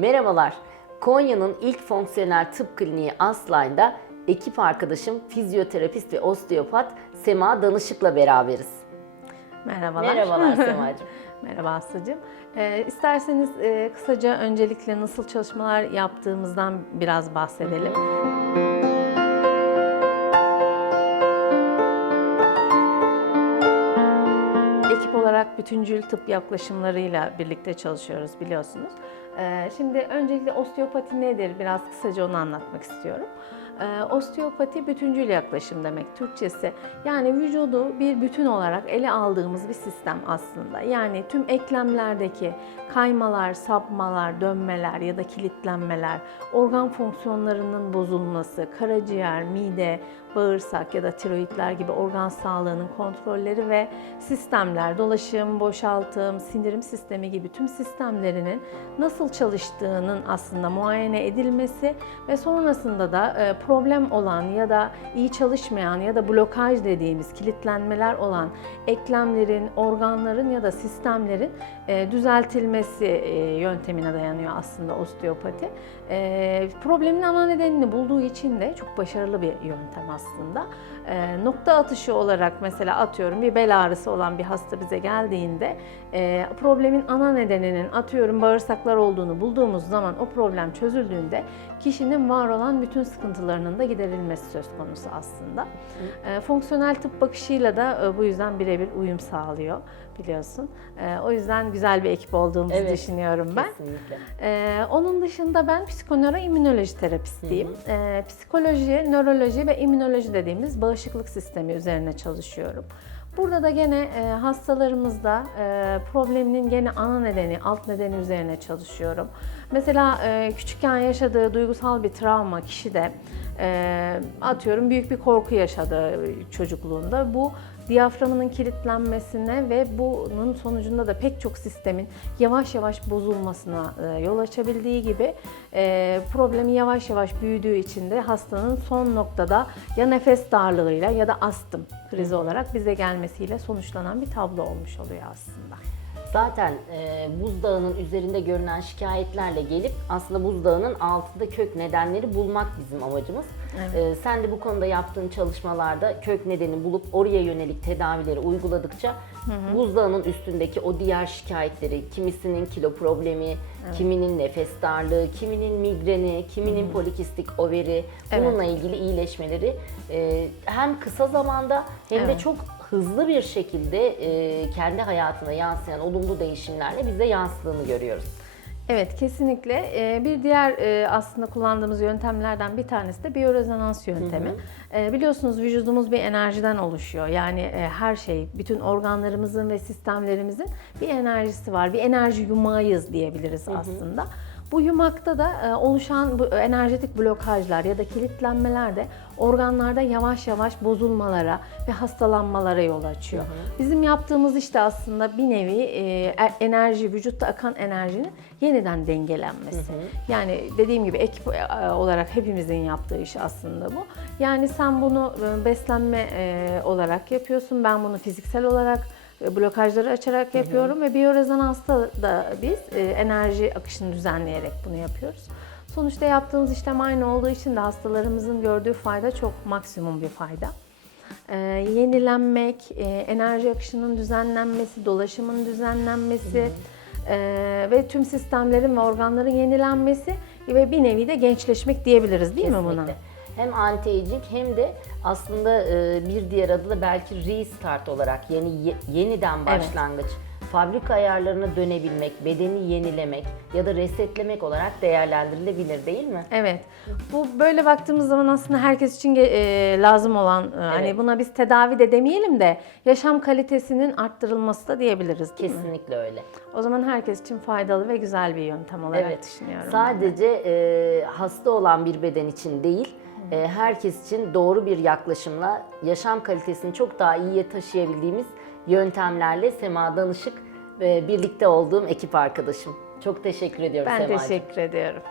Merhabalar. Konya'nın ilk fonksiyonel tıp kliniği Asline'da ekip arkadaşım fizyoterapist ve osteopat Sema Danışık'la beraberiz. Merhabalar. Merhabalar Semacığım. Merhaba Aslı'cığım. Ee, isterseniz e, kısaca öncelikle nasıl çalışmalar yaptığımızdan biraz bahsedelim. Ekip olarak bütüncül tıp yaklaşımlarıyla birlikte çalışıyoruz biliyorsunuz. Ee, Şimdi öncelikle osteopati nedir biraz kısaca onu anlatmak istiyorum. Ee, Osteopati bütüncül yaklaşım demek Türkçesi. Yani vücudu bir bütün olarak ele aldığımız bir sistem aslında. Yani tüm eklemlerdeki kaymalar, sapmalar, dönmeler ya da kilitlenmeler, organ fonksiyonlarının bozulması, karaciğer, mide, bağırsak ya da tiroidler gibi organ sağlığının kontrolleri ve sistemler, dolaşım, boşaltım, sindirim sistemi gibi tüm sistemlerinin nasıl çalıştığının aslında muayene edilmesi ve sonrasında da e, problem olan ya da iyi çalışmayan ya da blokaj dediğimiz kilitlenmeler olan eklemlerin, organların ya da sistemlerin e, düzeltilmesi e, yöntemine dayanıyor aslında osteopati. E, Problemin ana nedenini bulduğu için de çok başarılı bir yöntem aslında. Nokta atışı olarak mesela atıyorum bir bel ağrısı olan bir hasta bize geldiğinde problemin ana nedeninin atıyorum bağırsaklar olduğunu bulduğumuz zaman o problem çözüldüğünde kişinin var olan bütün sıkıntılarının da giderilmesi söz konusu aslında. E, Fonksiyonel tıp bakışıyla da e, bu yüzden birebir uyum sağlıyor biliyorsun. E, O yüzden güzel bir ekip olduğumuzu Evet, düşünüyorum ben. Kesinlikle. Ee, onun dışında ben psikonöroimmünoloji terapistiyim. Ee, psikoloji, nöroloji ve immünoloji dediğimiz bağışıklık sistemi üzerine çalışıyorum. Burada da gene e, hastalarımızda e, probleminin gene ana nedeni, alt nedeni üzerine çalışıyorum. Mesela e, küçükken yaşadığı duygusal bir travma kişide atıyorum büyük bir korku yaşadı çocukluğunda. Bu diyaframının kilitlenmesine ve bunun sonucunda da pek çok sistemin yavaş yavaş bozulmasına e, yol açabildiği gibi e, problemi yavaş yavaş büyüdüğü için de hastanın son noktada ya nefes darlığıyla ya da astım krizi olarak bize gelmesiyle sonuçlanan bir tablo olmuş oluyor aslında. Zaten e, buzdağının üzerinde görünen şikayetlerle gelip aslında buzdağının altında kök nedenleri bulmak bizim amacımız. E, sen de bu konuda yaptığın çalışmalarda kök nedeni bulup oraya yönelik tedavileri uyguladıkça buzdağının üstündeki o diğer şikayetleri, kimisinin kilo problemi, kiminin nefes darlığı, kiminin migreni, kiminin polikistik overi, bununla ilgili iyileşmeleri e, hem kısa zamanda hem de Evet. çok hızlı bir şekilde e, kendi hayatına yansıyan olumlu değişimlerle bize yansıdığını görüyoruz. Evet kesinlikle. Ee, Bir diğer e, aslında kullandığımız yöntemlerden bir tanesi de biyorezonans yöntemi. Ee, Biliyorsunuz vücudumuz bir enerjiden oluşuyor. Yani e, her şey, bütün organlarımızın ve sistemlerimizin bir enerjisi var. Bir enerji yumağıyız diyebiliriz aslında. Bu yumakta da e, oluşan bu enerjetik blokajlar ya da kilitlenmeler de organlarda yavaş yavaş bozulmalara ve hastalanmalara yol açıyor. Bizim yaptığımız işte aslında bir nevi e, e- enerji, vücutta akan enerjinin yeniden dengelenmesi. Yani dediğim gibi ekip olarak hepimizin yaptığı iş aslında bu. Yani sen bunu beslenme olarak yapıyorsun, ben bunu fiziksel olarak blokajları açarak yapıyorum ve biyorezonansta da biz e, enerji akışını düzenleyerek bunu yapıyoruz. Sonuçta yaptığımız işlem aynı olduğu için de hastalarımızın gördüğü fayda çok maksimum bir fayda. E, yenilenmek, e, enerji akışının düzenlenmesi, dolaşımın düzenlenmesi e, ve tüm sistemlerin ve organların yenilenmesi ve bir nevi de gençleşmek diyebiliriz değil mi buna? Hem anti-aging hem de aslında e, bir diğer adı da belki restart olarak yeni ye- yeniden başlangıç. Fabrika ayarlarına dönebilmek, bedeni yenilemek ya da resetlemek olarak değerlendirilebilir değil mi? Evet. Bu böyle baktığımız zaman aslında herkes için e, lazım olan e, hani buna biz tedavi de demeyelim de yaşam kalitesinin arttırılması da diyebiliriz değil mi? Kesinlikle öyle. O zaman herkes için faydalı ve güzel bir yöntem olarak Evet. düşünüyorum. Sadece e, hasta olan bir beden için değil, e, herkes için doğru bir yaklaşımla yaşam kalitesini çok daha iyiye taşıyabildiğimiz yöntemlerle Sema Danışık ve birlikte olduğum ekip arkadaşım. Çok teşekkür ediyorum Ben Semacığım. teşekkür ediyorum.